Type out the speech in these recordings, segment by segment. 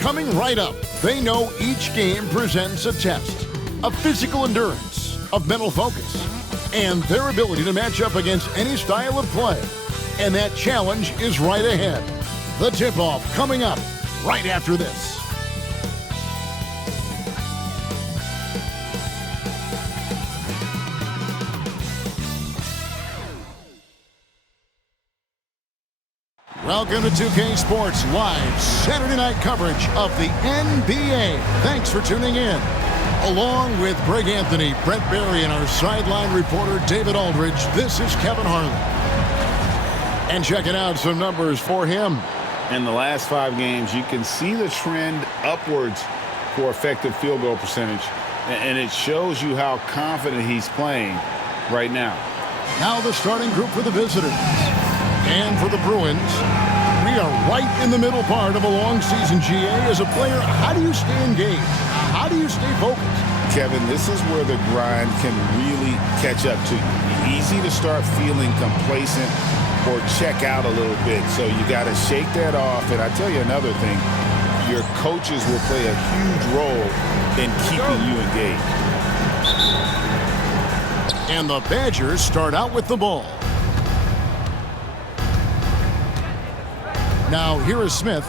Coming right up, they know each game presents a test of physical endurance, of mental focus, and their ability to match up against any style of play. And that challenge is right ahead. The tip-off coming up right after this. Welcome to 2K Sports Live Saturday night coverage of the NBA. Thanks for tuning in. Along with Greg Anthony, Brent Barry, and our sideline reporter David Aldridge, this is Kevin Harlan. And checking out some numbers for him. In the last 5 games, you can see the trend upwards for effective field goal percentage. And it shows you how confident he's playing right now. Now the starting group for the visitors. And for the Bruins, we are right in the middle part of a long season, GA. As a player, how do you stay engaged? How do you stay focused? Kevin, this is where the grind can really catch up to you. Easy to start feeling complacent or check out a little bit. So you got to shake that off. And I tell you another thing, your coaches will play a huge role in keeping you engaged. And the Badgers start out with the ball. Now, here is Smith.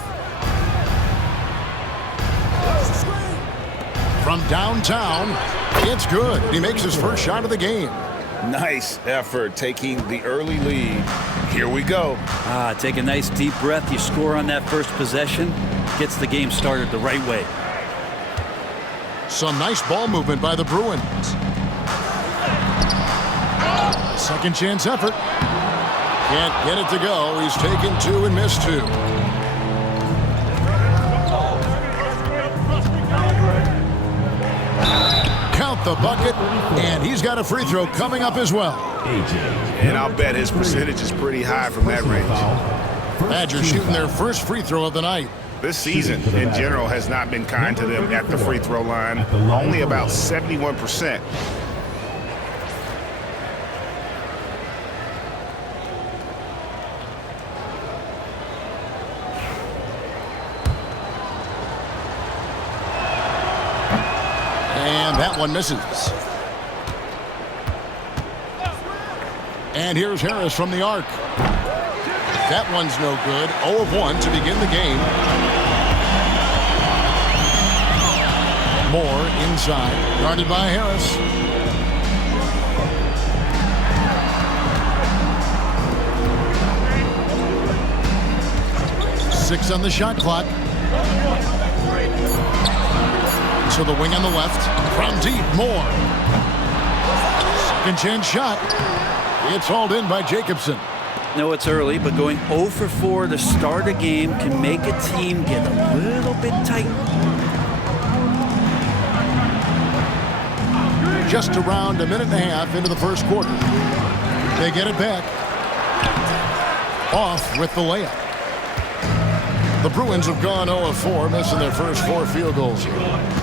From downtown, it's good. He makes his first shot of the game. Nice effort taking the early lead. Here we go. Take a nice deep breath. You score on that first possession. Gets the game started the right way. Some nice ball movement by the Bruins. Second chance effort. Can't get it to go. He's taken 2 and missed 2. Count the bucket, and he's got a free throw coming up as well. And I'll bet his percentage is pretty high from that range. Badgers shooting their first free throw of the night. This season, in general, has not been kind to them at the free throw line. Only about 71%. That one misses. And here's Harris from the arc. That one's no good. 0 of 1 to begin the game. Moore inside, guarded by Harris. Six on the shot clock. To the wing on the left. From deep, Moore. Second chance shot. It's hauled in by Jacobson. No, it's early, but going 0 for 4 to start a game can make a team get a little bit tight. Just around a minute and a half into the first quarter. They get it back. Off with the layup. The Bruins have gone 0 of 4, missing their first 4 field goals here.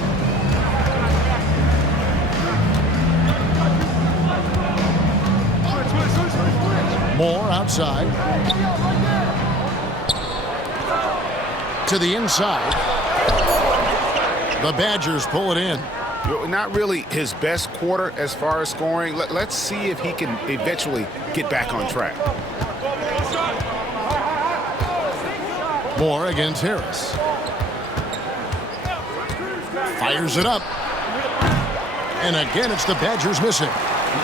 Moore outside. To the inside. The Badgers pull it in. Not really his best quarter as far as scoring. Let's see if he can eventually get back on track. Moore against Harris. Fires it up. And again, it's the Badgers missing.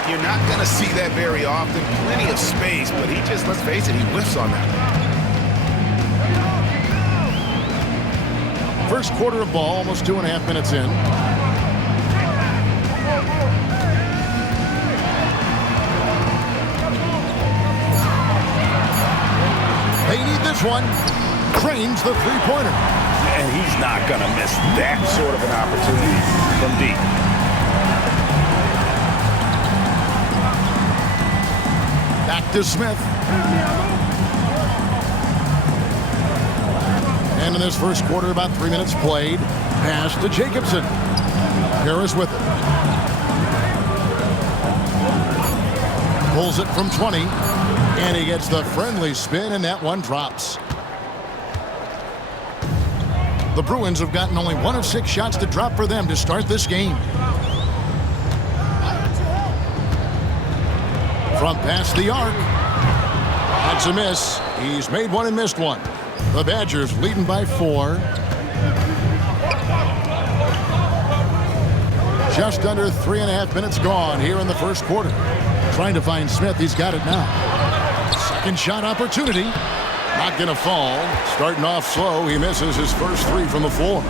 You're not going to see that very often. Plenty of space, but he just, let's face it, he whiffs on that. First quarter of ball, almost 2.5 minutes in. They need this one. Cranes the three-pointer. And he's not going to miss that sort of an opportunity from deep. Back to Smith. And in this first quarter, about 3 minutes played. Pass to Jacobson. Harris with it. Pulls it from 20. And he gets the friendly spin, and that one drops. The Bruins have gotten only 1 of 6 shots to drop for them to start this game. From past the arc. That's a miss. He's made one and missed one. The Badgers leading by 4. Just under 3.5 minutes gone here in the first quarter. Trying to find Smith. He's got it now. Second shot opportunity. Not going to fall. Starting off slow. He misses his first 3 from the floor.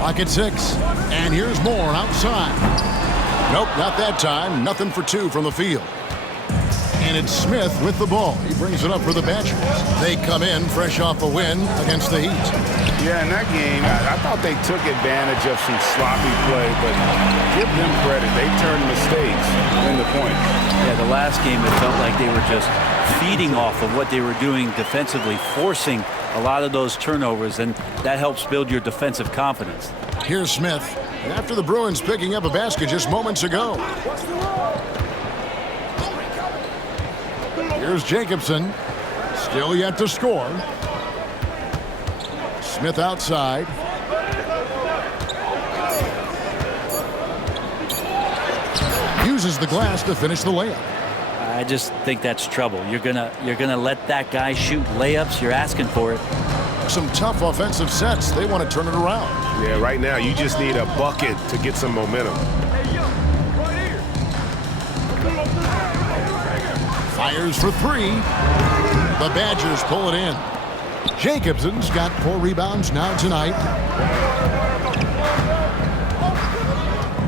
Pocket 6. And here's more outside. Nope, not that time. Nothing for 2 from the field. And it's Smith with the ball. He brings it up for the Badgers. They come in fresh off a win against the Heat. Yeah, in that game, I thought they took advantage of some sloppy play, but give them credit. They turned mistakes into points. Yeah, the last game it felt like they were just feeding off of what they were doing defensively, forcing a lot of those turnovers, and that helps build your defensive confidence. Here's Smith. After the Bruins picking up a basket just moments ago. Here's Jacobson. Still yet to score. Smith outside. Uses the glass to finish the layup. I just think that's trouble. You're gonna let that guy shoot layups. You're asking for it. Some tough offensive sets. They want to turn it around. Yeah, right now you just need a bucket to get some momentum. Fires for 3. The Badgers pull it in. Jacobson's got 4 rebounds now tonight.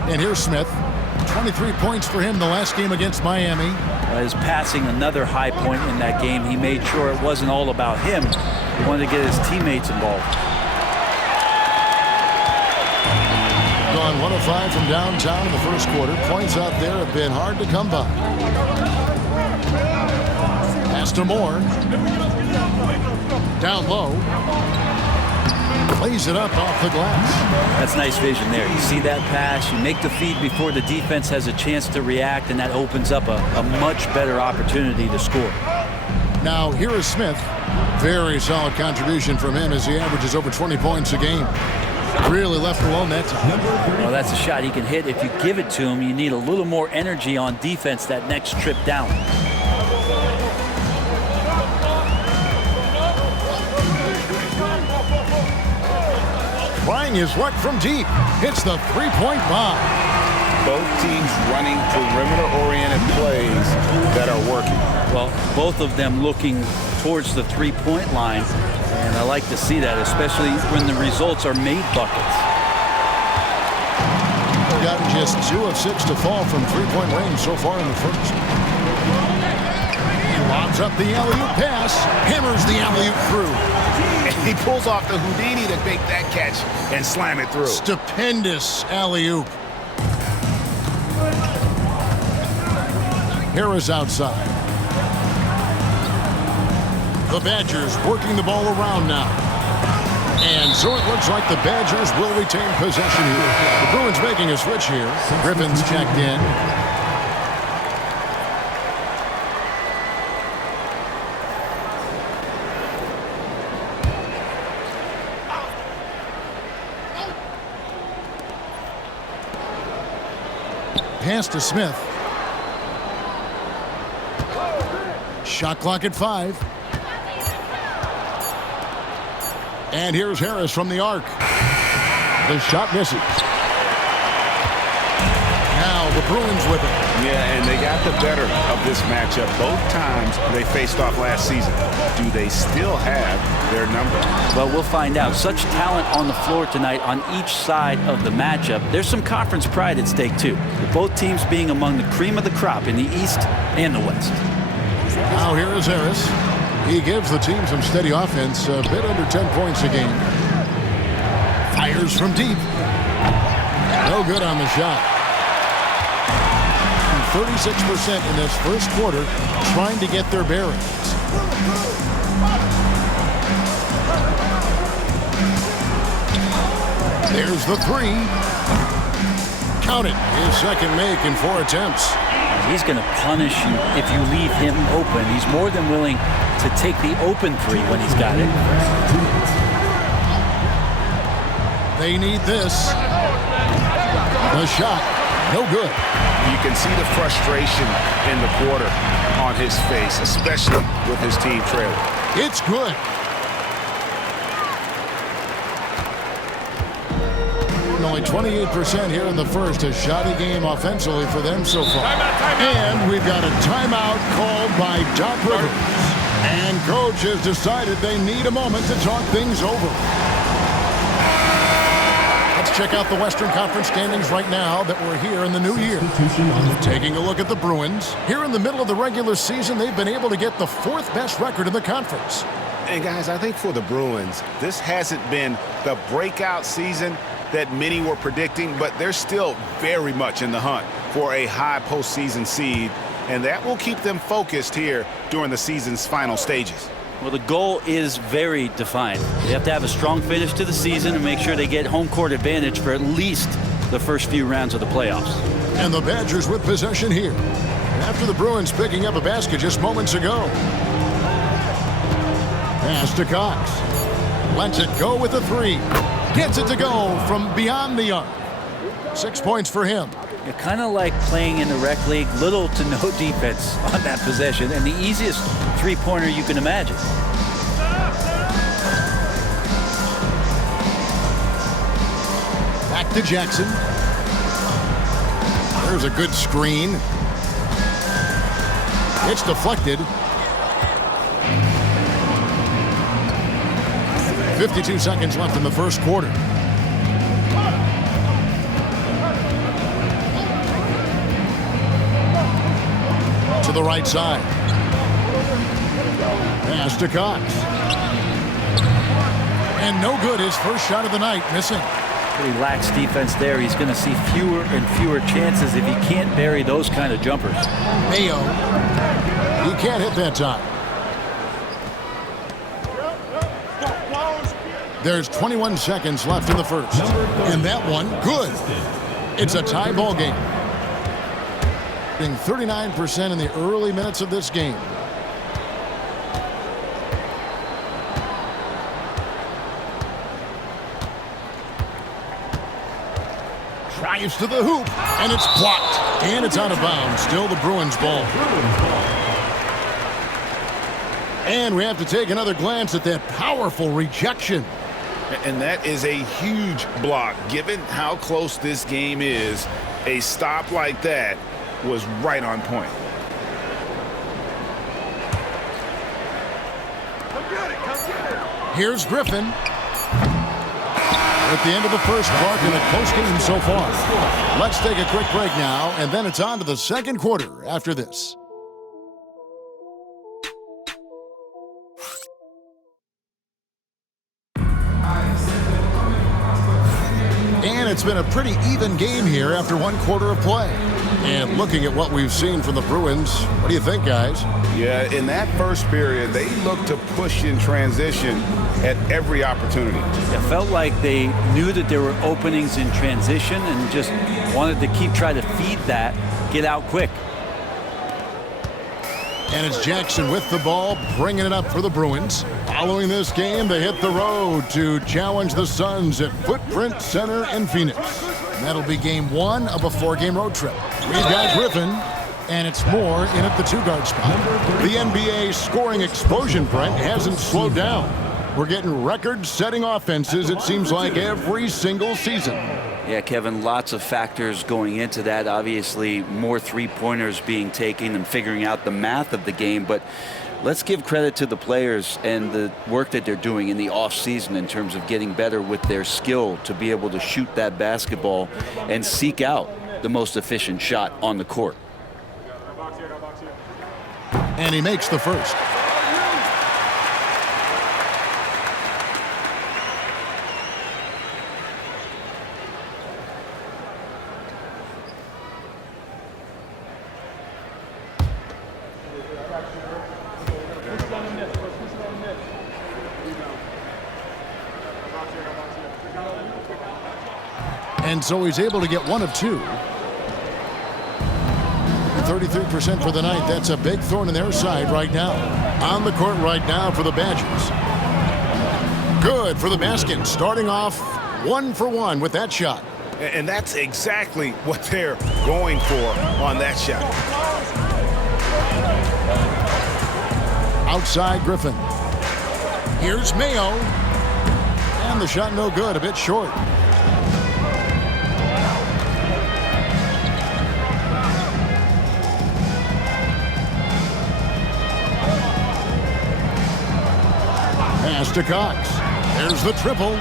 And here's Smith. 23 points for him the last game against Miami. His passing, another high point in that game. He made sure it wasn't all about him. He wanted to get his teammates involved. Gone 1 of 5 from downtown in the first quarter. Points out there have been hard to come by. Pass to Moore. Down low. Plays it up off the glass. That's nice vision there. You see that pass, you make the feed before the defense has a chance to react, and that opens up a much better opportunity to score. Now here is Smith. Very solid contribution from him as he averages over 20 points a game. Really left alone that time. Well, that's a shot he can hit. If you give it to him, you need a little more energy on defense that next trip down. Trying his luck from deep. Hits the 3-point bomb. Both teams running perimeter-oriented plays that are working. Well, both of them looking towards the 3-point line, and I like to see that, especially when the results are made buckets. Gotten just 2 of 6 to fall from 3-point range so far in the first. He lobs up the alley-oop pass, hammers the alley-oop through. He pulls off the Houdini to make that catch and slam it through. Stupendous alley-oop. Harris outside. The Badgers working the ball around now. And so it looks like the Badgers will retain possession here. The Bruins making a switch here. Griffin's checked in. Pass to Smith. Shot clock at 5. And here's Harris from the arc. The shot misses. Now the Bruins with it. Yeah, and they got the better of this matchup both times they faced off last season. Do they still have their number? Well, we'll find out. Such talent on the floor tonight on each side of the matchup. There's some conference pride at stake, too. With both teams being among the cream of the crop in the East and the West. Now here is Harris. He gives the team some steady offense, a bit under 10 points a game. Fires from deep. No good on the shot. 36% in this first quarter trying to get their bearings. There's the three. Count it. His second make in 4 attempts. He's going to punish you if you leave him open. He's more than willing to take the open three when he's got it. They need this. The shot, no good. You can see the frustration in the quarter on his face, especially with his team trailing. It's good. Only 28% here in the first. A shoddy game offensively for them so far. And we've got a timeout called by Doc Rivers. And coach has decided they need a moment to talk things over. Let's check out the Western Conference standings right now that we're here in the new year. Taking a look at the Bruins. Here in the middle of the regular season, they've been able to get the 4th best record in the conference. And guys, I think for the Bruins, this hasn't been the breakout season that many were predicting, but they're still very much in the hunt for a high postseason seed, and that will keep them focused here during the season's final stages. Well, the goal is very defined. They have to have a strong finish to the season and make sure they get home court advantage for at least the first few rounds of the playoffs. And the Badgers with possession here. After the Bruins picking up a basket just moments ago. Pass to Cox. Lets it go with the three. Gets it to go from beyond the arc. 6 points for him. You're kind of like playing in the rec league, little to no defense on that possession, and the easiest three-pointer you can imagine. Back to Jackson. There's a good screen. It's deflected. 52 seconds left in the first quarter. To the right side. Pass to Cox. And no good. His first shot of the night, missing. Pretty lax defense there. He's going to see fewer and fewer chances if he can't bury those kind of jumpers. Mayo. He can't hit that time. There's 21 seconds left in the first. And that one, good. It's a tie ball game. 39% in the early minutes of this game. Drives to the hoop, and it's blocked. And it's out of bounds. Still the Bruins ball. And we have to take another glance at that powerful rejection. And that is a huge block. Given how close this game is, a stop like that was right on point. Here's Griffin. At the end of the first, Clark, in a close game so far. Let's take a quick break now, and then it's on to the second quarter after this. And it's been a pretty even game here after one quarter of play. And looking at what we've seen from the Bruins, what do you think, guys? Yeah, in that first period, they looked to push in transition at every opportunity. It felt like they knew that there were openings in transition and just wanted to keep trying to feed that, get out quick. And it's Jackson with the ball, bringing it up for the Bruins. Following this game, they hit the road to challenge the Suns at Footprint Center in Phoenix. And that'll be game 1 of a 4-game road trip. We've got Griffin, and it's Moore in at the 2-guard spot. The NBA scoring explosion, Brent, hasn't slowed down. We're getting record-setting offenses, it seems like, every single season. Yeah, Kevin, lots of factors going into that. Obviously, more three-pointers being taken and figuring out the math of the game. But let's give credit to the players and the work that they're doing in the off-season in terms of getting better with their skill to be able to shoot that basketball and seek out the most efficient shot on the court. And he makes the first. And so he's able to get 1 of 2. 33% for the night. That's a big thorn in their side right now. On the court right now for the Badgers. Good for the basket. Starting off 1 for 1 with that shot. And that's exactly what they're going for on that shot. Outside Griffin. Here's Mayo. And the shot no good, a bit short. Pass to Cox. There's the triple.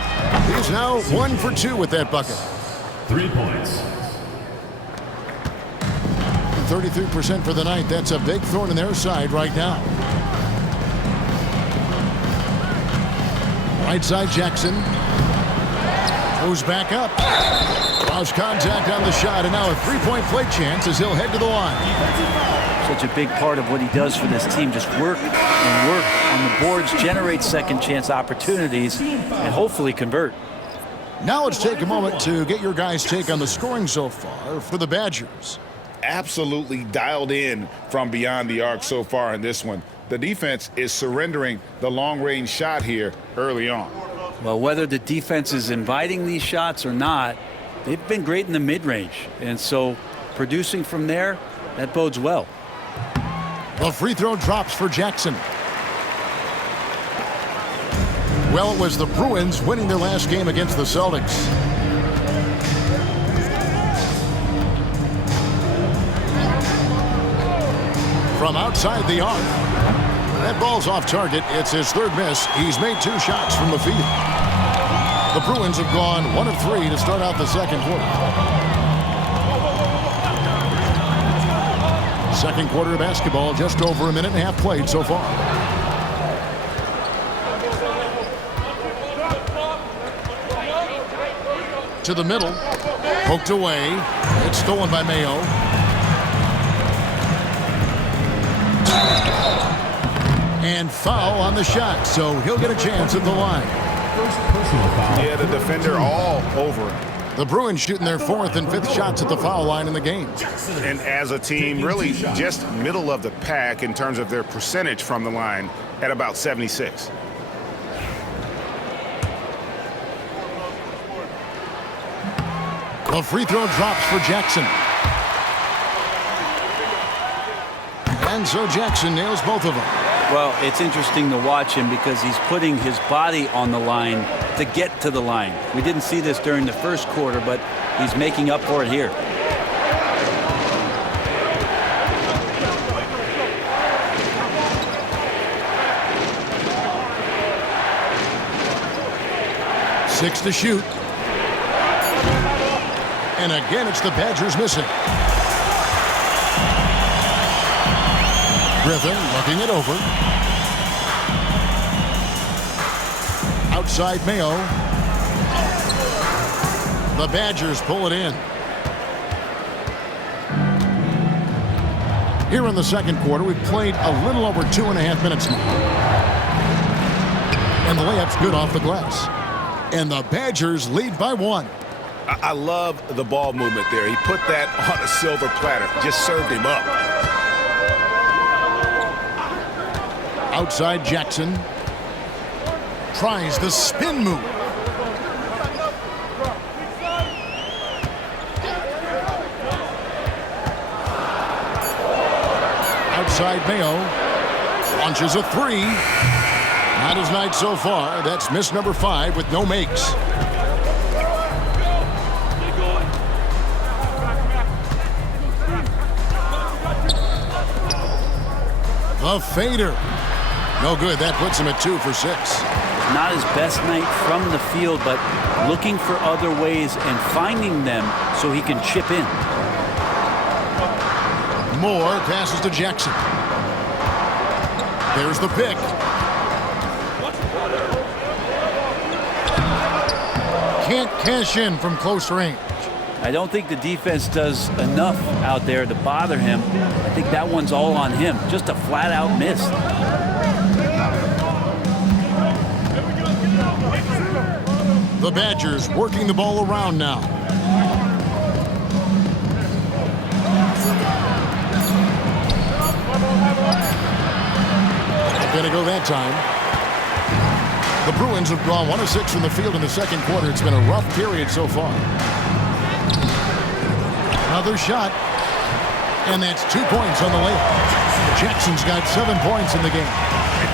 He's now 1 for 2 with that bucket. 3 points. 33% for the night. That's a big thorn in their side right now. Right side Jackson. Goes back up. Lost contact on the shot, and now a 3-point play chance as he'll head to the line. Such a big part of what he does for this team. Just work and work on the boards, generate second chance opportunities, and hopefully convert. Now let's take a moment to get your guys' take on the scoring so far for the Badgers. Absolutely dialed in from beyond the arc so far in this one. The defense is surrendering the long-range shot here early on. Well, whether the defense is inviting these shots or not, they've been great in the mid-range. And so producing from there, that bodes well. The free throw drops for Jackson. Well, it was the Bruins winning their last game against the Celtics. From outside the arc. That ball's off target. It's his 3rd miss. He's made 2 shots from the field. The Bruins have gone 1 of 3 to start out the second quarter. Second quarter of basketball, just over a minute and a half played so far. To the middle. Poked away. It's stolen by Mayo. And foul on the shot, so he'll get a chance at the line. Yeah, the defender all over him. The Bruins shooting their 4th and 5th shots at the foul line in the game. And as a team, really just middle of the pack in terms of their percentage from the line at about 76. The free throw drops for Jackson. And so Jackson nails both of them. Well, it's interesting to watch him because he's putting his body on the line to get to the line. We didn't see this during the first quarter, but he's making up for it here. Six to shoot. And again, it's the Badgers missing. Griffin looking it over. Outside Mayo. The Badgers pull it in. Here in the second quarter, we've played a little over 2.5 minutes now. And the layup's good off the glass. And the Badgers lead by 1. I love the ball movement there. He put that on a silver platter. Just served him up. Outside Jackson. Tries the spin move. Outside Mayo. Launches a 3. Not his night so far. That's miss number 5 with no makes. The fader. No good. That puts him at 2 for 6. Not his best night from the field, but looking for other ways and finding them so he can chip in. Moore passes to Jackson. There's the pick. Can't cash in from close range. I don't think the defense does enough out there to bother him. I think that one's all on him. Just a flat-out miss. The Badgers working the ball around now. Not going to go that time. The Bruins have drawn 1 of 6 from the field in the second quarter. It's been a rough period so far. Another shot. And that's 2 points on the layup. Jackson's got 7 points in the game.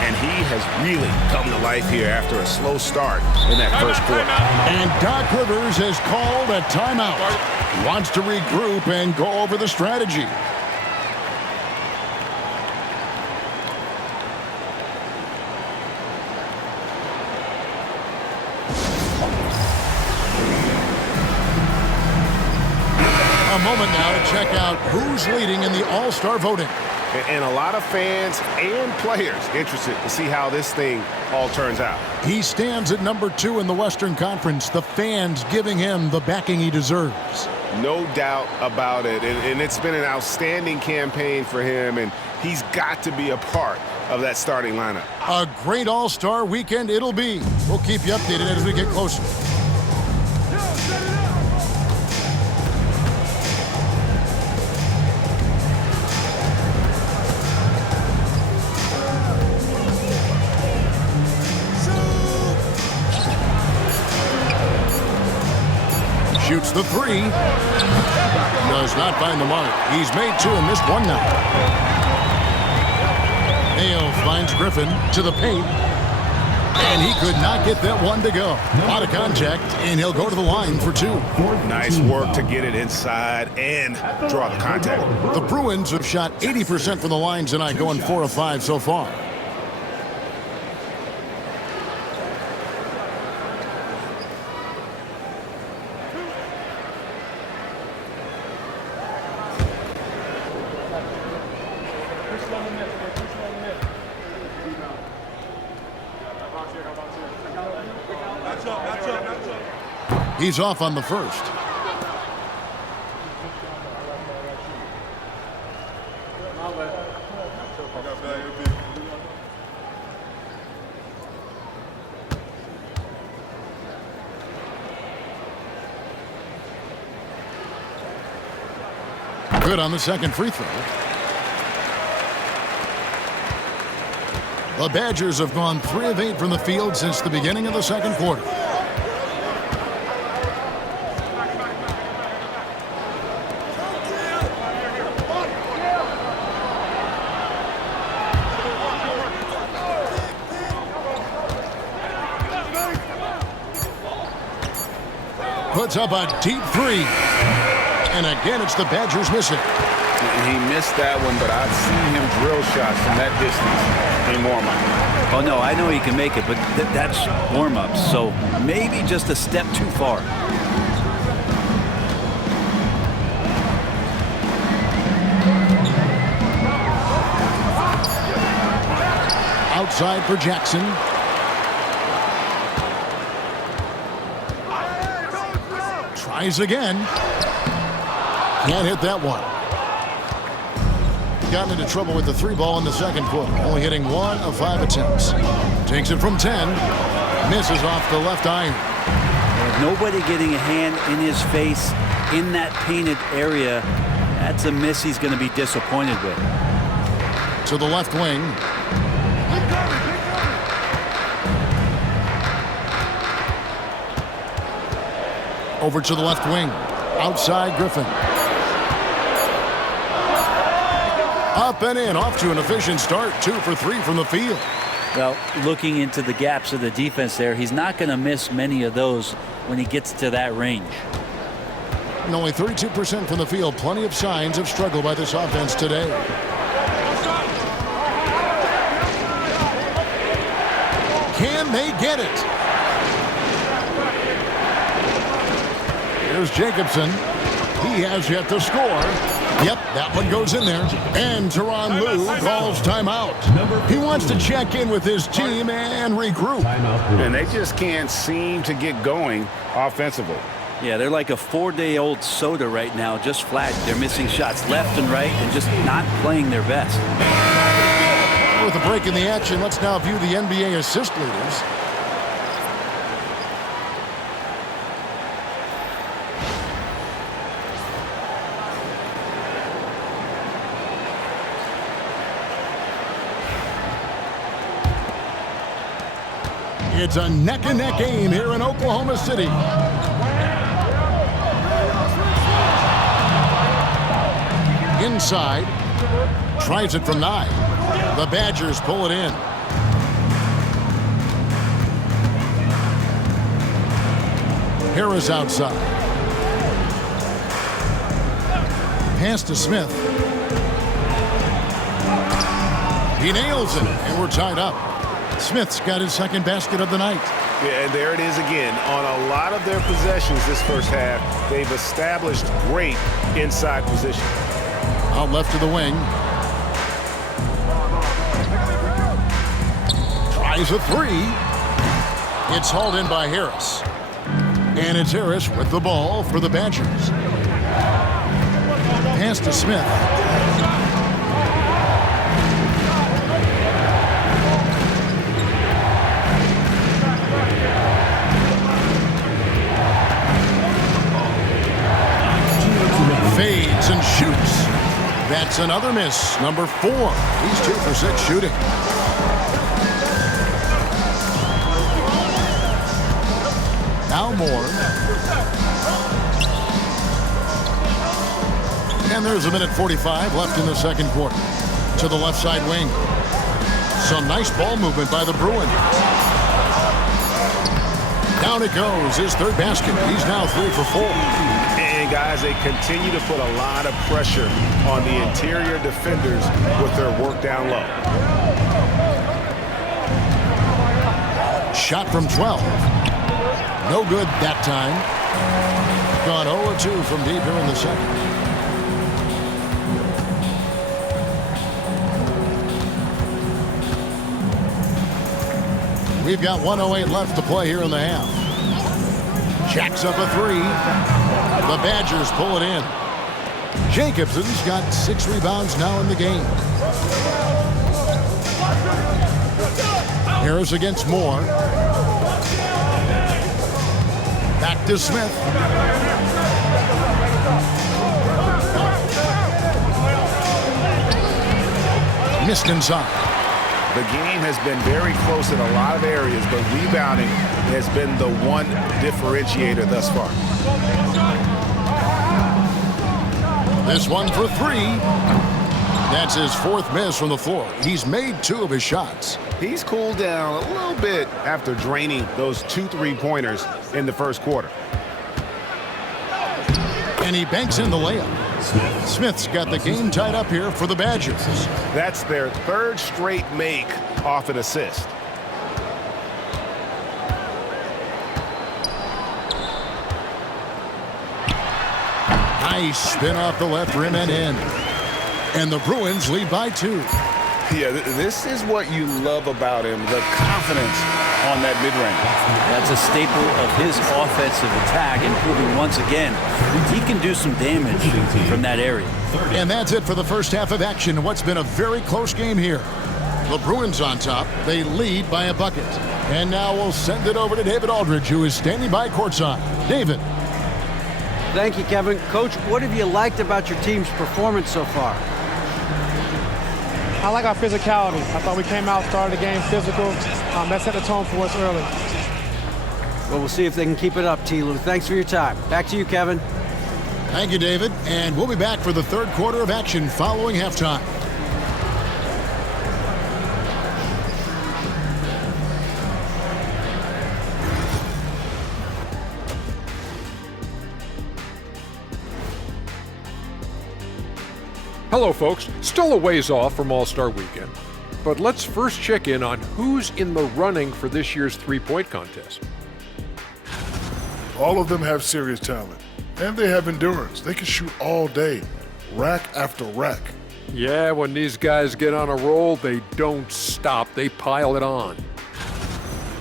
And he has really come to life here after a slow start in that first quarter. And Doc Rivers has called a timeout. He wants to regroup and go over the strategy. A moment now to check out who's leading in the All-Star voting. And a lot of fans and players interested to see how this thing all turns out. He stands at number 2 in the Western Conference. The fans giving him the backing he deserves. No doubt about it. And it's been an outstanding campaign for him, and he's got to be a part of that starting lineup. A great All-Star weekend it'll be. We'll keep you updated as we get closer. Shoots the 3. Does not find the mark. He's made 2 and missed 1 now. Hale finds Griffin to the paint. And he could not get that one to go. Out of contact, and he'll go to the line for 2. Nice work to get it inside and draw the contact. The Bruins have shot 80% from the line tonight, going 4 of 5 so far. He's off on the first. Good on the second free throw. The Badgers have gone 3 of 8 from the field since the beginning of the second quarter. Puts up a deep 3. And again, it's the Badgers missing. He missed that one, but I've seen him drill shots from that distance in warm-up. Oh, no, I know he can make it, but that's warm-up. So maybe just a step too far. Outside for Jackson. Tries again. Can't hit that one. Gotten into trouble with the 3 ball in the second quarter. Only hitting 1 of 5 attempts. Takes it from 10. Misses off the left iron. Nobody getting a hand in his face in that painted area. That's a miss he's going to be disappointed with. To the left wing. Over to the left wing. Outside Griffin. Up and in. Off to an efficient start. 2 for 3 from the field. Well, looking into the gaps of the defense there, he's not going to miss many of those when he gets to that range. And only 32% from the field. Plenty of signs of struggle by this offense today. Can they get it? Here's Jacobson. He has yet to score. Yep, that one goes in there. And Tyronn Lue calls timeout. He wants to check in with his team and regroup. And they just can't seem to get going offensively. Yeah, they're like a 4-day-old soda right now, just flat. They're missing shots left and right and just not playing their best. With a break in the action, let's now view the NBA assist leaders. It's a neck-and-neck game here in Oklahoma City. Inside. Tries it from 9. The Badgers pull it in. Harris outside. Pass to Smith. He nails it, and we're tied up. Smith's got his second basket of the night. Yeah, and there it is again. On a lot of their possessions this first half, they've established great inside position. Out left to the wing. Tries a 3. It's hauled in by Harris. And it's Harris with the ball for the Badgers. Pass to Smith. Fades and shoots. That's another miss. Number 4. He's 2 for 6 shooting. Now Moore. And there's 1:45 left in the second quarter. To the left side wing. Some nice ball movement by the Bruins. Down it goes. His third basket. He's now 3 for 4. And guys, they continue to put a lot of pressure on the interior defenders with their work down low. Shot from 12. No good that time. Gone 0-2 from deep here in the second. We've got 1:08 left to play here in the half. Jacks up a 3. The Badgers pull it in. Jacobson's got 6 rebounds now in the game. Harris against Moore. Back to Smith. Missed inside. The game has been very close in a lot of areas, but rebounding has been the one differentiator thus far. This one for 3. That's his 4th miss from the floor. He's made 2 of his shots. He's cooled down a little bit after draining those 2 3-pointers in the first quarter. And he banks in the layup. Smith's got the game tied up here for the Badgers. That's their 3rd straight make off an assist. Nice spin off the left rim and in. And the Bruins lead by 2. Yeah, this is what you love about him, the confidence on that mid-range. That's a staple of his offensive attack, and proving once again he can do some damage from that area. And that's it for the first half of action. What's been a very close game here. The Bruins on top. They lead by a bucket. And now we'll send it over to David Aldridge, who is standing by courtside. David. Thank you, Kevin. Coach, what have you liked about your team's performance so far? I like our physicality. I thought we came out, started the game physical. That set the tone for us early. Well, we'll see if they can keep it up, T-Lou. Thanks for your time. Back to you, Kevin. Thank you, David. And we'll be back for the third quarter of action following halftime. Hello, folks. Still a ways off from All-Star Weekend, but let's first check in on who's in the running for this year's three-point contest. All of them have serious talent, and they have endurance. They can shoot all day, rack after rack. Yeah, when these guys get on a roll, they don't stop. They pile it on.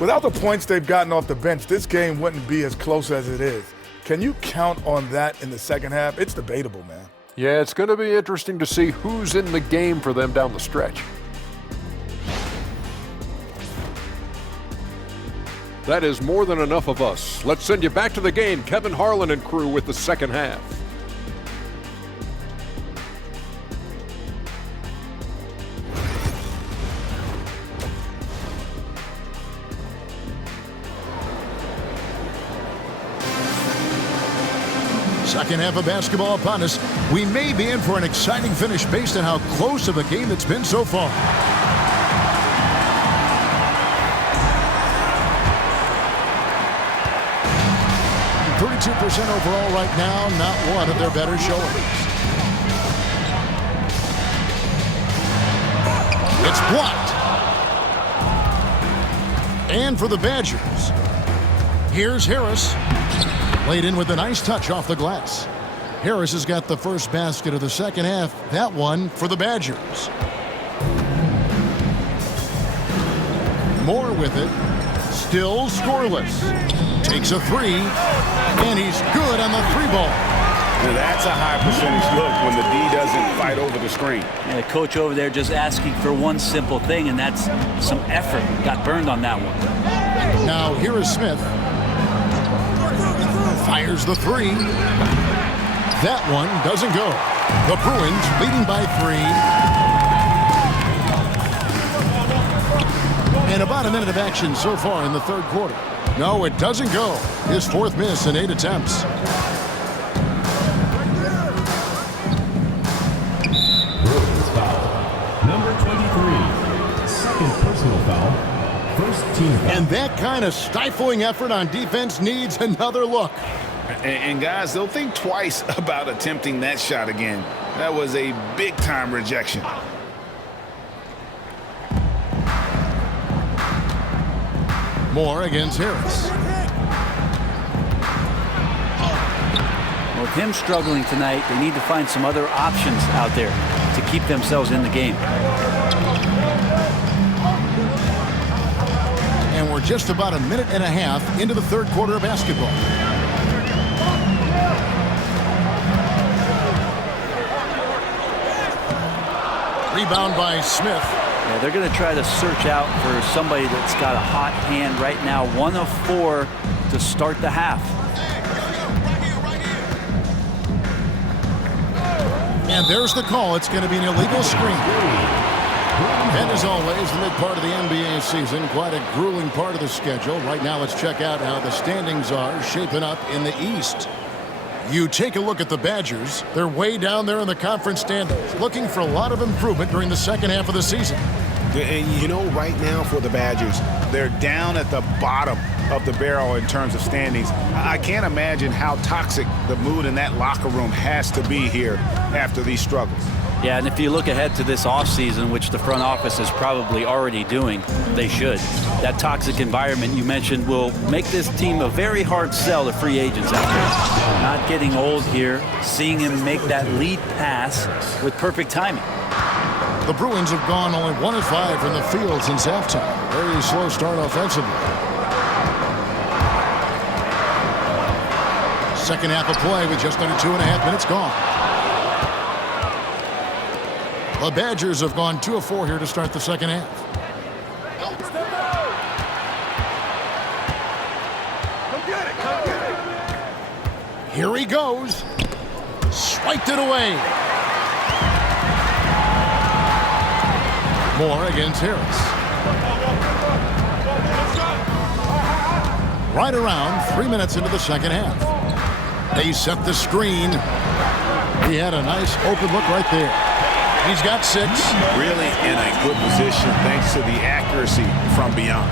Without the points they've gotten off the bench, this game wouldn't be as close as it is. Can you count on that in the second half? It's debatable, man. Yeah, it's going to be interesting to see who's in the game for them down the stretch. That is more than enough of us. Let's send you back to the game. Kevin Harlan and crew with the second half. Second half of basketball upon us. We may be in for an exciting finish based on how close of a game it's been so far. .32% overall right now, not one of their better showings. It's blocked. And for the Badgers, here's Harris. Laid in with a nice touch off the glass. Harris has got the first basket of the second half. That one for the Badgers. Moore with it. Still scoreless. Takes a three. And he's good on the three ball. Now that's a high percentage look when the D doesn't fight over the screen. Yeah, coach over there just asking for one simple thing, and that's some effort. Got burned on that one. Now here is Smith. Fires the three. That one doesn't go. The Bruins leading by 3. And about a minute of action so far in the third quarter. No, it doesn't go. His fourth miss in 8 attempts. Bruins foul. Number 23. Second personal foul. First team foul. And that kind of stifling effort on defense needs another look. And guys, they'll think twice about attempting that shot again. That was a big-time rejection. Moore against Harris. With him struggling tonight, they need to find some other options out there to keep themselves in the game. And we're just about a minute and a half into the third quarter of basketball. Rebound by Smith. Yeah, they're going to try to search out for somebody that's got a hot hand right now. 1 of 4 to start the half. And there's the call. It's going to be an illegal screen. And as always, the mid part of the NBA season, quite a grueling part of the schedule. Right now, let's check out how the standings are shaping up in the East. You take a look at the Badgers. They're way down there in the conference standings, looking for a lot of improvement during the second half of the season. And you know, right now for the Badgers, they're down at the bottom of the barrel in terms of standings. I can't imagine how toxic the mood in that locker room has to be here after these struggles. Yeah, and if you look ahead to this offseason, which the front office is probably already doing, they should. That toxic environment you mentioned will make this team a very hard sell to free agents out there. Not getting old here, seeing him make that lead pass with perfect timing. The Bruins have gone only 1 of 5 from the field since halftime. Very slow start offensively. Second half of play with just under 2.5 minutes gone. The Badgers have gone 2 of 4 here to start the second half. Here he goes. Swiped it away. Moore against Harris. Right around 3 minutes into the second half. They set the screen. He had a nice open look right there. He's got 6. Really in a good position thanks to the accuracy from beyond.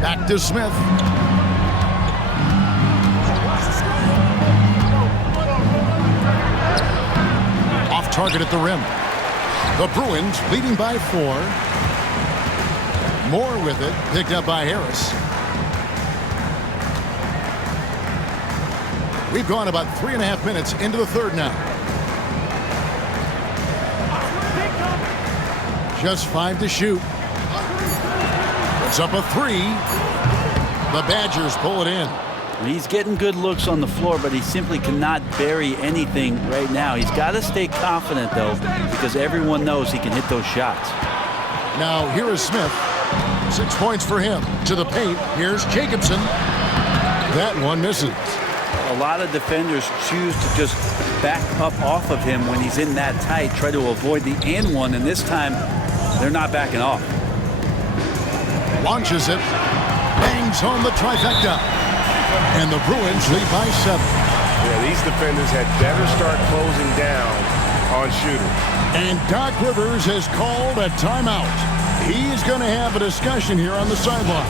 Back to Smith. Off target at the rim. The Bruins leading by 4. Moore with it, picked up by Harris. We've gone about 3.5 minutes into the third now. Just 5 to shoot. It's up a 3. The Badgers pull it in. He's getting good looks on the floor, but he simply cannot bury anything right now. He's got to stay confident, though, because everyone knows he can hit those shots. Now, here is Smith. 6 points for him. To the paint, here's Jacobson. That one misses. A lot of defenders choose to just back up off of him when he's in that tight, try to avoid the and one, and this time they're not backing off. Launches it. Bangs home the trifecta. And the Bruins lead by 7. Yeah, these defenders had better start closing down on shooters. And Doc Rivers has called a timeout. He's going to have a discussion here on the sideline.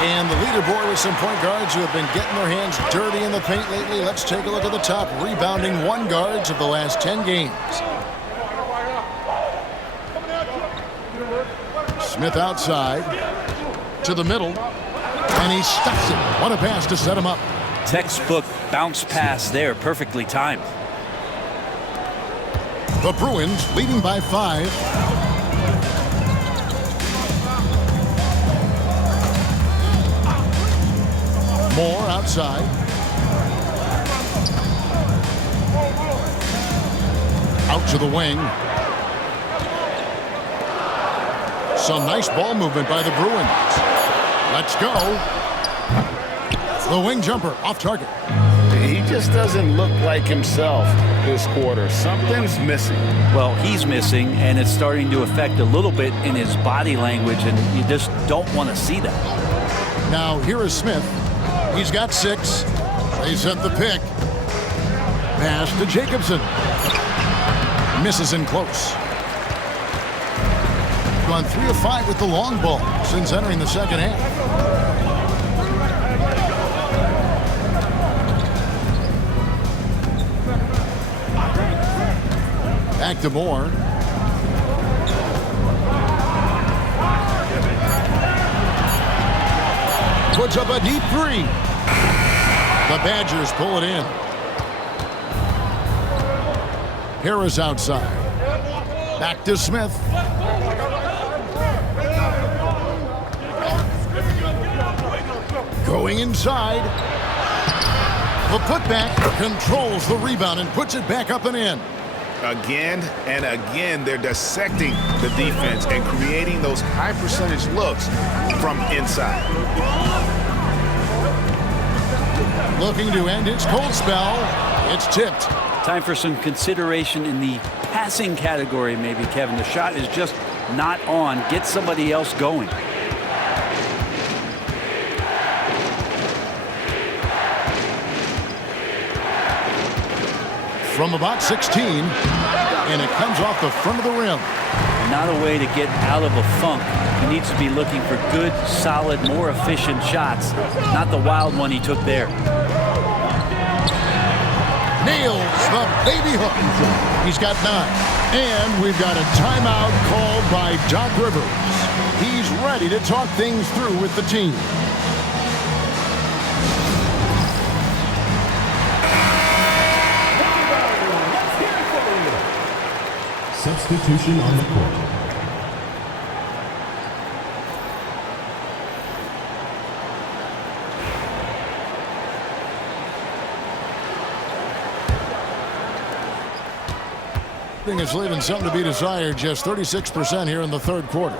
And the leaderboard with some point guards who have been getting their hands dirty in the paint lately. Let's take a look at the top rebounding one guards of the last 10 games. Smith outside to the middle, and he stuffs it. What a pass to set him up. Textbook bounce pass there, perfectly timed. The Bruins leading by 5. Moore outside. Out to the wing. Some nice ball movement by the Bruins. Let's go. The wing jumper off target. He just doesn't look like himself this quarter. Something's missing. Well, he's missing, and it's starting to affect a little bit in his body language, and you just don't want to see that. Now, here is Smith. He's got 6. They set the pick. Pass to Jacobson. Misses in close. Gone 3 of 5 with the long ball since entering the second half. Back to Moore. Puts up a deep 3. The Badgers pull it in. Harris outside. Back to Smith. Going inside. The putback controls the rebound and puts it back up and in. Again and again, they're dissecting the defense and creating those high percentage looks from inside. Looking to end its cold spell. It's tipped. Time for some consideration in the passing category, maybe, Kevin. The shot is just not on. Get somebody else going. From about 16, and it comes off the front of the rim. Not a way to get out of a funk. He needs to be looking for good, solid, more efficient shots, not the wild one he took there. Nails the baby hook. He's got 9. And we've got a timeout called by Doc Rivers. He's ready to talk things through with the team. Substitution on the court. It's leaving something to be desired. Just 36% here in the third quarter.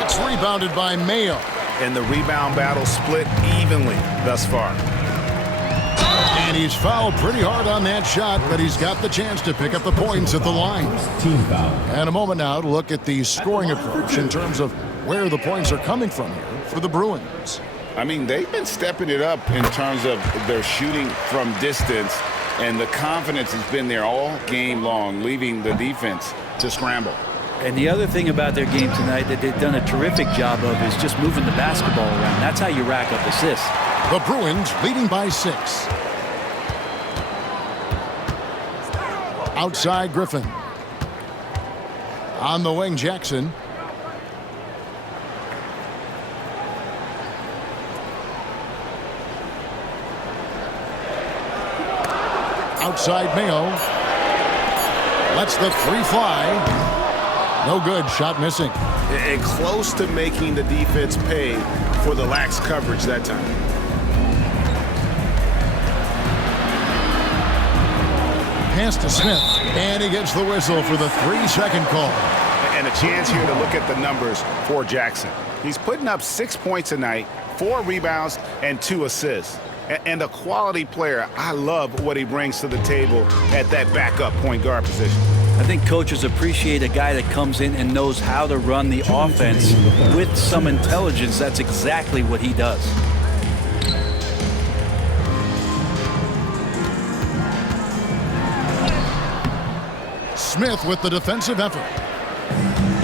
It's rebounded by Mayo. And the rebound battle split evenly thus far. And he's fouled pretty hard on that shot, but he's got the chance to pick up the points at the line. Team foul. And a moment now to look at the scoring approach in terms of where the points are coming from here for the Bruins. I mean, they've been stepping it up in terms of their shooting from distance, and the confidence has been there all game long, leaving the defense to scramble. And the other thing about their game tonight that they've done a terrific job of is just moving the basketball around. That's how you rack up assists. The Bruins leading by 6. Outside Griffin. On the wing, Jackson. Outside Mayo. Lets the 3 fly. No good. Shot missing. And close to making the defense pay for the lax coverage that time. Pass to Smith. And he gets the whistle for the 3-second call. And a chance here to look at the numbers for Jackson. He's putting up 6 points a night, 4 rebounds, and 2 assists. And a quality player. I love what he brings to the table at that backup point guard position. I think coaches appreciate a guy that comes in and knows how to run the offense with some intelligence. That's exactly what he does. Smith with the defensive effort.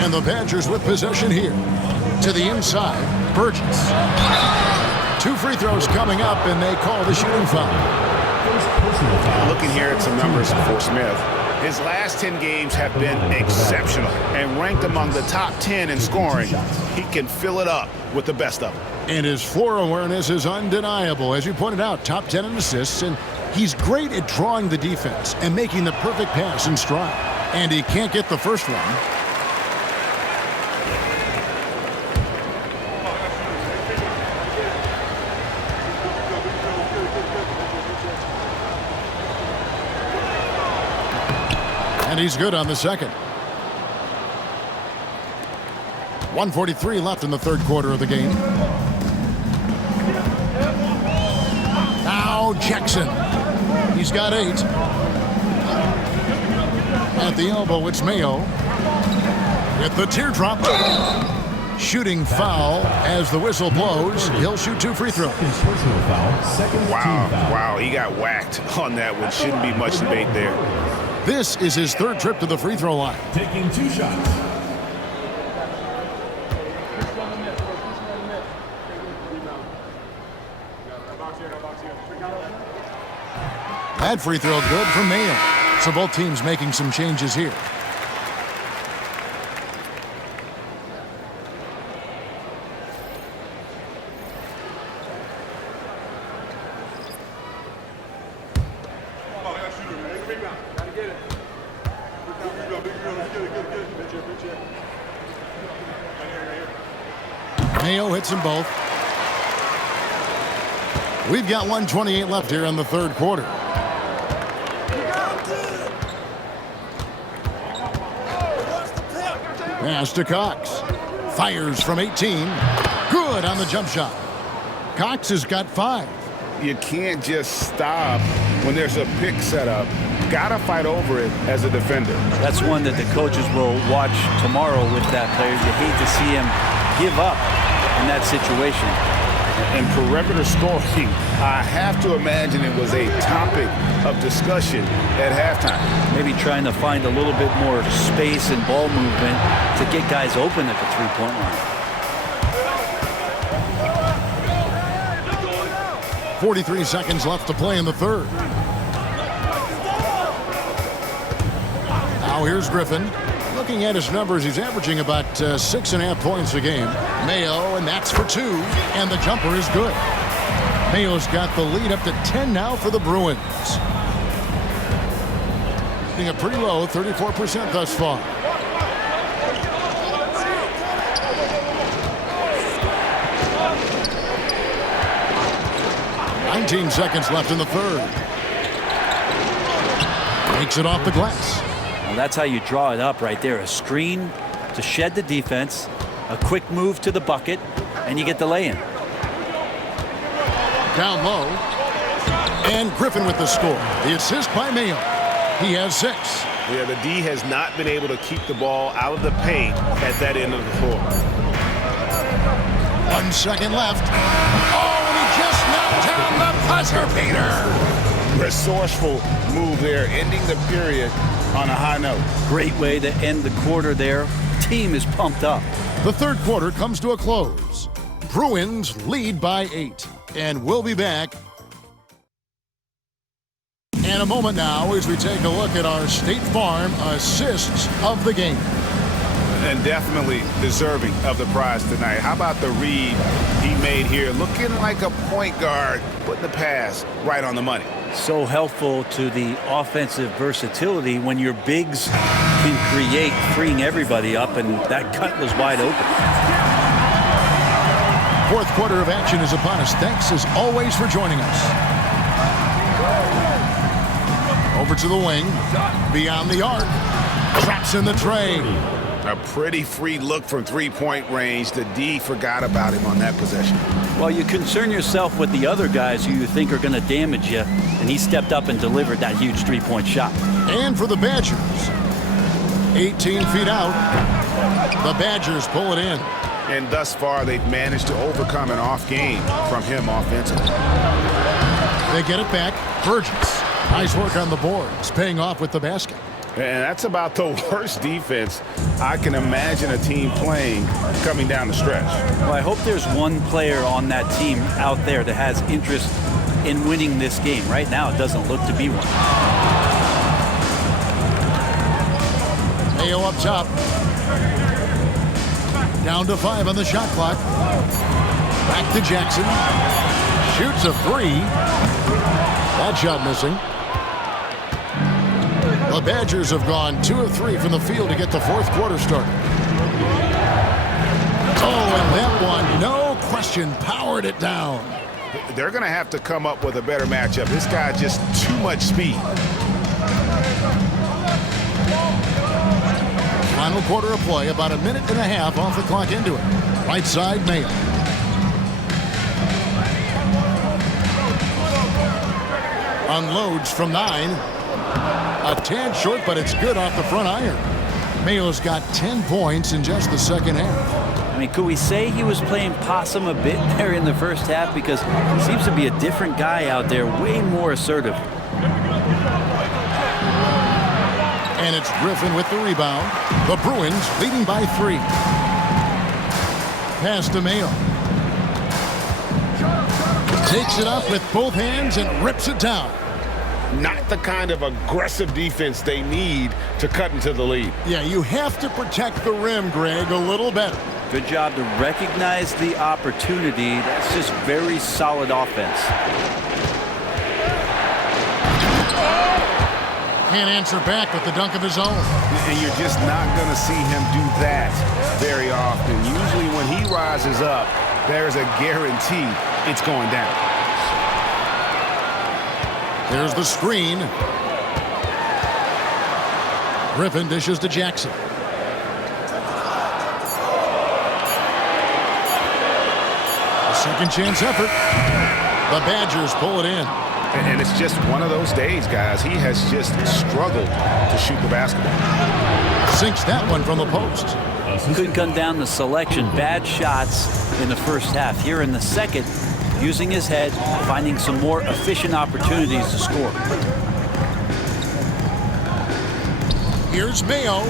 And the Badgers with possession here. To the inside, Burgess. 2 free throws coming up, and they call the shooting foul. Looking here at some numbers for Smith. His last 10 games have been exceptional and ranked among the top 10 in scoring. He can fill it up with the best of them. And his floor awareness is undeniable. As you pointed out, top 10 in assists, and he's great at drawing the defense and making the perfect pass in stride. And he can't get the first one. And he's good on the second. 1:43 left in the third quarter of the game. Now Jackson. He's got 8. At the elbow, it's Mayo. With the teardrop. Shooting foul as the whistle blows. He'll shoot 2 free throws. Wow, he got whacked on that one. Shouldn't be much debate there. This is his 3rd trip to the free throw line. Taking 2 shots. That free throw good from Mayo. So both teams making some changes here. Mayo hits them both. We've got 1:28 left here in the third quarter. Pass to Cox. Fires from 18. Good on the jump shot. Cox has got 5. You can't just stop when there's a pick set up. Gotta fight over it as a defender. That's one that the coaches will watch tomorrow with that player. You hate to see him give up in that situation. And perimeter scoring, I have to imagine it was a topic of discussion at halftime. Maybe trying to find a little bit more space and ball movement to get guys open at the 3-point line. 43 seconds left to play in the third. Now here's Griffin. Looking at his numbers, he's averaging about 6.5 points a game. Mayo, and that's for 2, and the jumper is good. Mayo's got the lead up to 10 now for the Bruins. Shooting a pretty low, 34% thus far. $19 seconds left in the third. Makes it off the glass. Well, that's how you draw it up right there. A screen to shed the defense, a quick move to the bucket, and you get the lay-in. Down low. And Griffin with the score. The assist by Mayo. He has 6. Yeah, the D has not been able to keep the ball out of the paint at that end of the floor. 1 second left. Oh, and he just knocked down the buzzer beater. Resourceful move there, ending the period on a high note. Great way to end the quarter there. Team is pumped up. The third quarter comes to a close. Bruins lead by 8. And we'll be back in a moment now as we take a look at our State Farm assists of the game. And definitely deserving of the prize tonight. How about the read he made here? Looking like a point guard, putting the pass right on the money. So helpful to the offensive versatility when your bigs can create, freeing everybody up, and that cut was wide open. Fourth quarter of action is upon us. Thanks as always for joining us. Over to the wing. Beyond the arc. Traps in the tray. A pretty free look from three-point range. The D forgot about him on that possession. Well, you concern yourself with the other guys who you think are going to damage you, and he stepped up and delivered that huge three-point shot. And for the Badgers, 18 feet out, the Badgers pull it in. And thus far, they've managed to overcome an off game from him offensively. They get it back. Burgess. Nice work on the boards, paying off with the basket. And that's about the worst defense I can imagine a team playing coming down the stretch. Well, I hope there's one player on that team out there that has interest in winning this game. Right now, it doesn't look to be one. Mayo up top. Down to 5 on the shot clock. Back to Jackson. Shoots a 3. That shot missing. The Badgers have gone 2 of 3 from the field to get the fourth quarter started. Oh, and that one, no question, powered it down. They're going to have to come up with a better matchup. This guy just too much speed. Final quarter of play, about a minute and a half off the clock into it. Right side, Mayo. Unloads from 9. A tad short, but it's good off the front iron. Mayo's got 10 points in just the second half. I mean, could we say he was playing possum a bit there in the first half? Because he seems to be a different guy out there, way more assertive. And it's Griffin with the rebound. The Bruins leading by 3. Pass to Mayo. Takes it up with both hands and rips it down. Not the kind of aggressive defense they need to cut into the lead. Yeah, you have to protect the rim, Greg, a little better. Good job to recognize the opportunity. That's just very solid offense. Can't answer back with the dunk of his own. And you're just not going to see him do that very often. Usually when he rises up, there's a guarantee it's going down. There's the screen. Griffin dishes to Jackson. A second chance effort. The Badgers pull it in. And it's just one of those days, guys. He has just struggled to shoot the basketball. Sinks that one from the post. Couldn't come down to selection. Bad shots in the first half. Here in the second, using his head, finding some more efficient opportunities to score. Here's Mayo.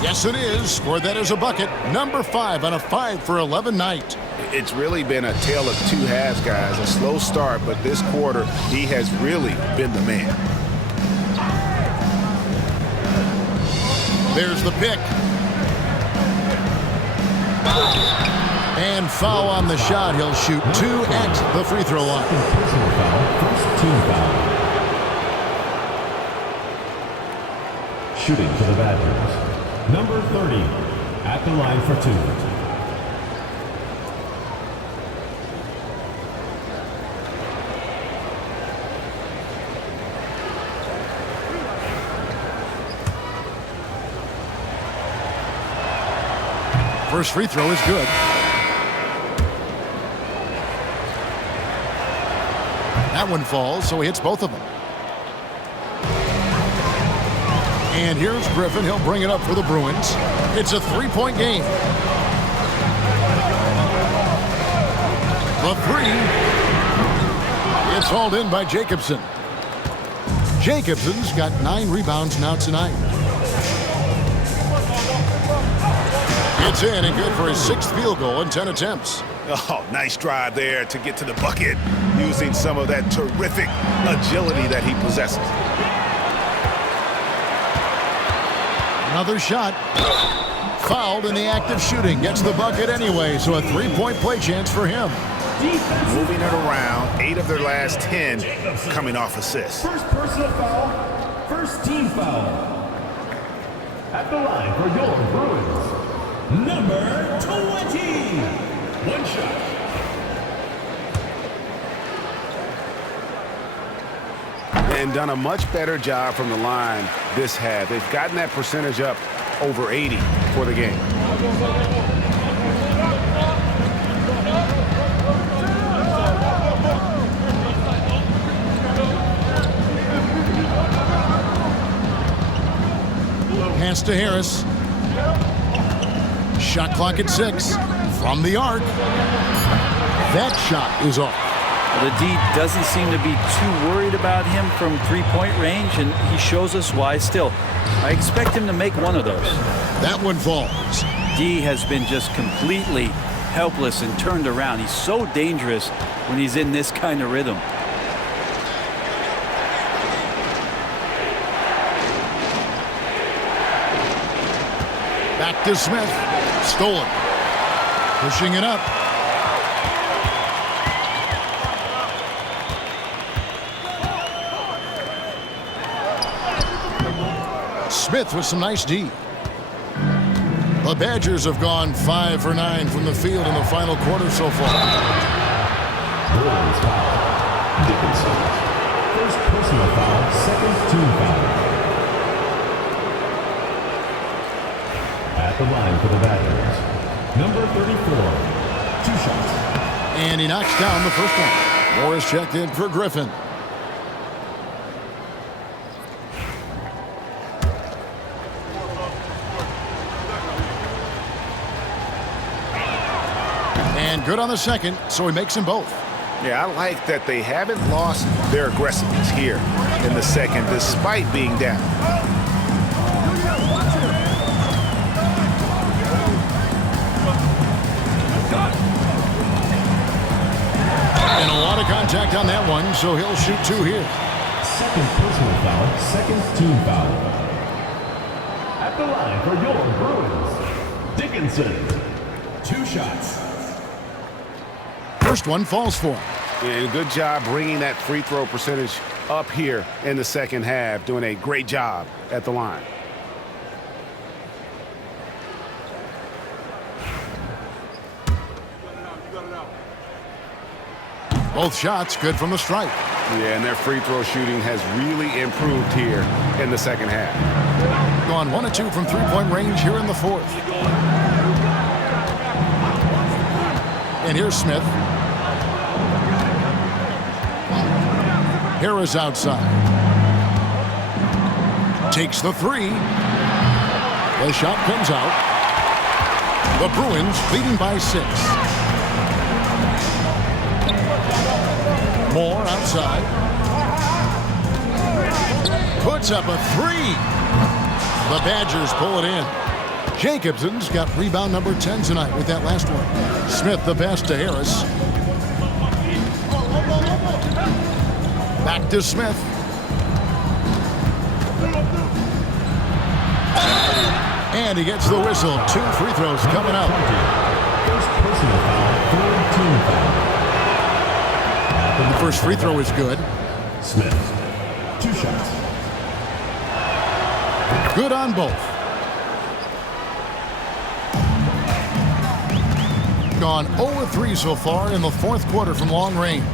Yes, it is. Scored that as a bucket. Number 5 on a 5 for 11 night. It's really been a tale of two halves, guys. A slow start, but this quarter, he has really been the man. There's the pick. And foul on the shot. He'll shoot 2 at the free throw line. Personal foul, first team foul. Shooting for the Badgers, number 30, at the line for 2. First free throw is good. That one falls, so he hits both of them. And here's Griffin. He'll bring it up for the Bruins. It's a 3-point game. The 3. It's hauled in by Jacobson. Jacobson's got 9 rebounds now tonight. It's in and good for his 6th field goal in 10 attempts. Oh, nice drive there to get to the bucket using some of that terrific agility that he possesses. Another shot. Fouled in the act of shooting. Gets the bucket anyway, so a 3-point play chance for him. Moving it around, 8 of their last 10 coming off assists. First personal foul, first team foul. At the line for your Bruins, number 20. One shot. And done a much better job from the line this half. They've gotten that percentage up over 80 for the game. Pass to Harris. Shot clock at 6. From the arc. That shot is off. The D doesn't seem to be too worried about him from three-point range, and he shows us why still. I expect him to make one of those. That one falls. D has been just completely helpless and turned around. He's so dangerous when he's in this kind of rhythm. Back to Smith. Stolen. Pushing it up. Smith with some nice D. The Badgers have gone 5 for 9 from the field in the final quarter so far. Bruins foul. Dickinson. First personal foul, second team foul. At the line for the Badgers, number 34, 2 shots. And he knocks down the first one. Morris checked in for Griffin. And good on the second, so he makes them both. Yeah, I like that they haven't lost their aggressiveness here in the second, despite being down. And a lot of contact on that one, so he'll shoot 2 here. Second personal foul, second team foul. At the line for your Bruins, Dickinson. 2 shots. First one falls for him. And good job bringing that free throw percentage up here in the second half, doing a great job at the line. Both shots good from the stripe. Yeah, and their free throw shooting has really improved here in the second half. Gone 1 of 2 from three-point range here in the fourth. And here's Smith. Harris outside. Takes the 3. The shot comes out. The Bruins leading by 6. Moore outside. Puts up a 3. The Badgers pull it in. Jacobson's got rebound number 10 tonight with that last one. Smith the pass to Harris. Back to Smith. And he gets the whistle. 2 free throws coming up. First personal foul, third team foul. The first free throw is good. Smith, 2 shots. Good on both. Gone 0-3 so far in the fourth quarter from long range.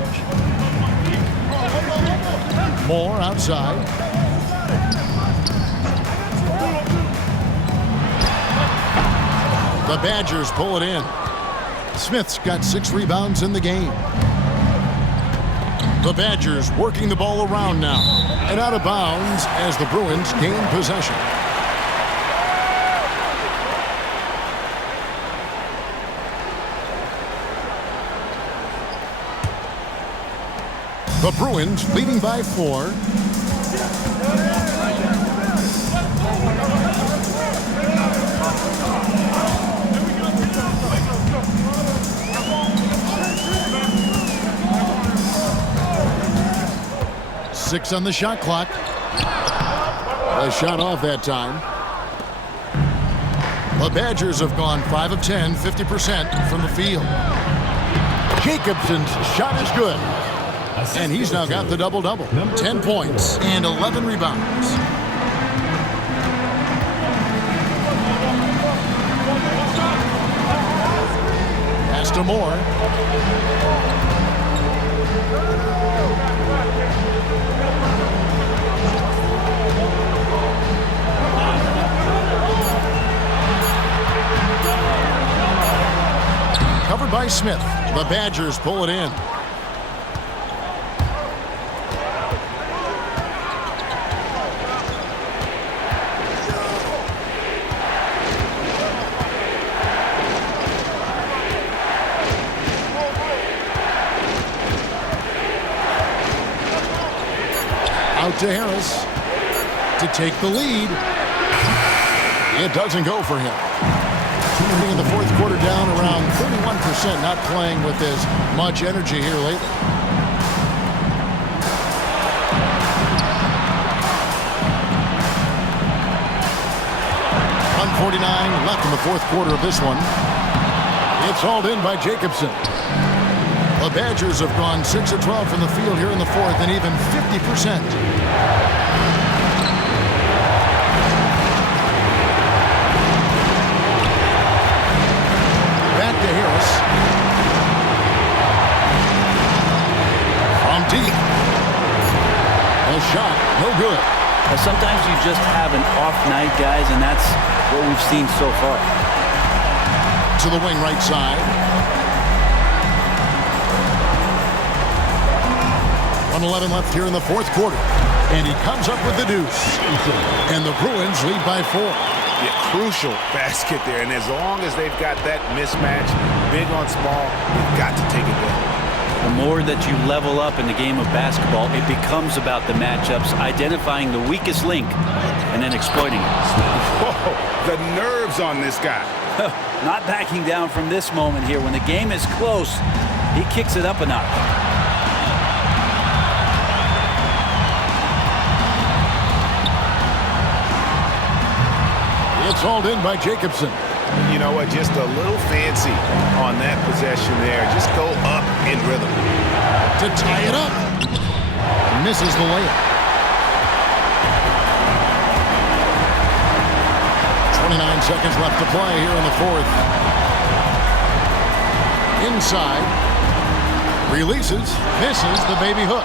Moore outside. The Badgers pull it in. Smith's got 6 rebounds in the game. The Badgers working the ball around now and out of bounds as the Bruins gain possession. The Bruins leading by 4. Six on the shot clock. A shot off that time. The Badgers have gone 5 of 10, 50% from the field. Jacobson's shot is good. And he's now got the double-double. 10 points and 11 rebounds. Pass to Moore. rebounded by Smith. The Badgers pull it in. Out to Harris to take the lead. It doesn't go for him. In the fourth quarter, down around 31%, not playing with as much energy here lately. .149 left in the fourth quarter of this one. It's hauled in by Jacobson. The Badgers have gone 6 of 12 from the field here in the fourth, and even 50%. Back to Harris. From deep. A shot, no good. Sometimes you just have an off night, guys, and that's what we've seen so far. To the wing right side. 1:11 left here in the fourth quarter. And he comes up with the deuce. And the Bruins lead by 4. Yeah, crucial basket there. And as long as they've got that mismatch, big on small, you've got to take it down. The more that you level up in the game of basketball, it becomes about the matchups, identifying the weakest link, and then exploiting it. Whoa, the nerves on this guy. Not backing down from this moment here. When the game is close, he kicks it up a notch. It's hauled in by Jacobson. You know what? Just a little fancy on that possession there. Just go up in rhythm. To tie it up. Misses the layup. 29 seconds left to play here in the fourth. Inside. Releases. Misses the baby hook.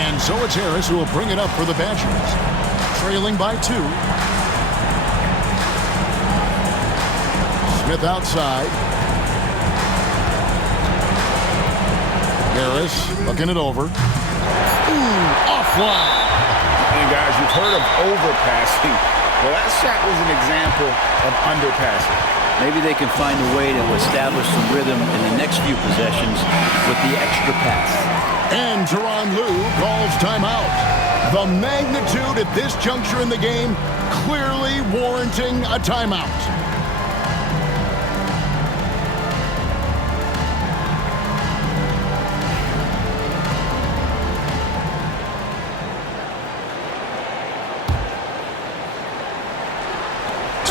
And so it's Harris who will bring it up for the Badgers. Trailing by 2. Smith outside. Harris looking it over. Ooh, offline. And guys, you've heard of overpassing. Well, that shot was an example of underpassing. Maybe they can find a way to establish some rhythm in the next few possessions with the extra pass. And Tyronn Lue calls timeout. The magnitude at this juncture in the game clearly warranting a timeout.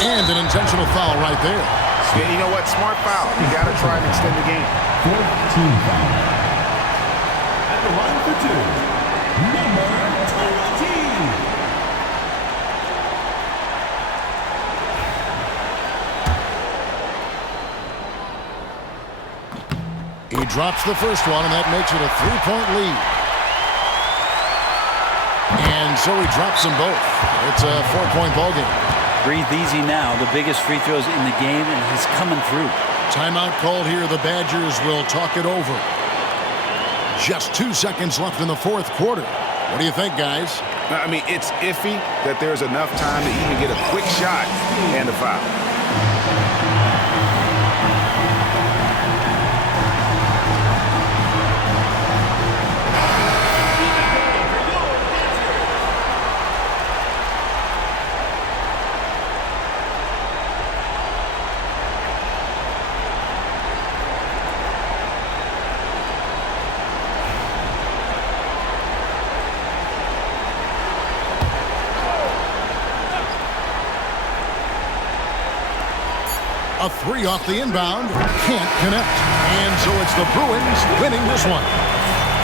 And an intentional foul right there. Yeah, you know what? Smart foul. You got to try and extend the game. 14 foul. At the line for 2, number 20. He drops the first one, and that makes it a 3-point lead. And so he drops them both. It's a 4-point ballgame. Breathe easy now. The biggest free throws in the game, and he's coming through. Timeout called here. The Badgers will talk it over. Just 2 seconds left in the fourth quarter. What do you think, guys? I mean, it's iffy that there's enough time to even get a quick shot and a foul. A 3 off the inbound. Can't connect. And so it's the Bruins winning this one.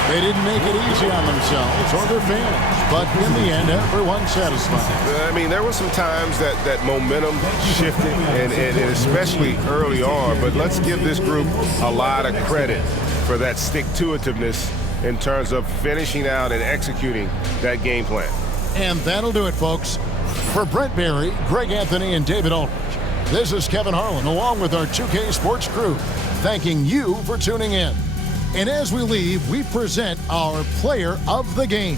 They didn't make it easy on themselves or their fans, but in the end, everyone's satisfied. I mean, there were some times that momentum shifted, and especially early on, but let's give this group a lot of credit for that stick-to-itiveness in terms of finishing out and executing that game plan. And that'll do it, folks. For Brent Barry, Greg Anthony, and David Aldridge, this is Kevin Harlan, along with our 2K Sports crew. thanking you for tuning in. And as we leave, we present our player of the game.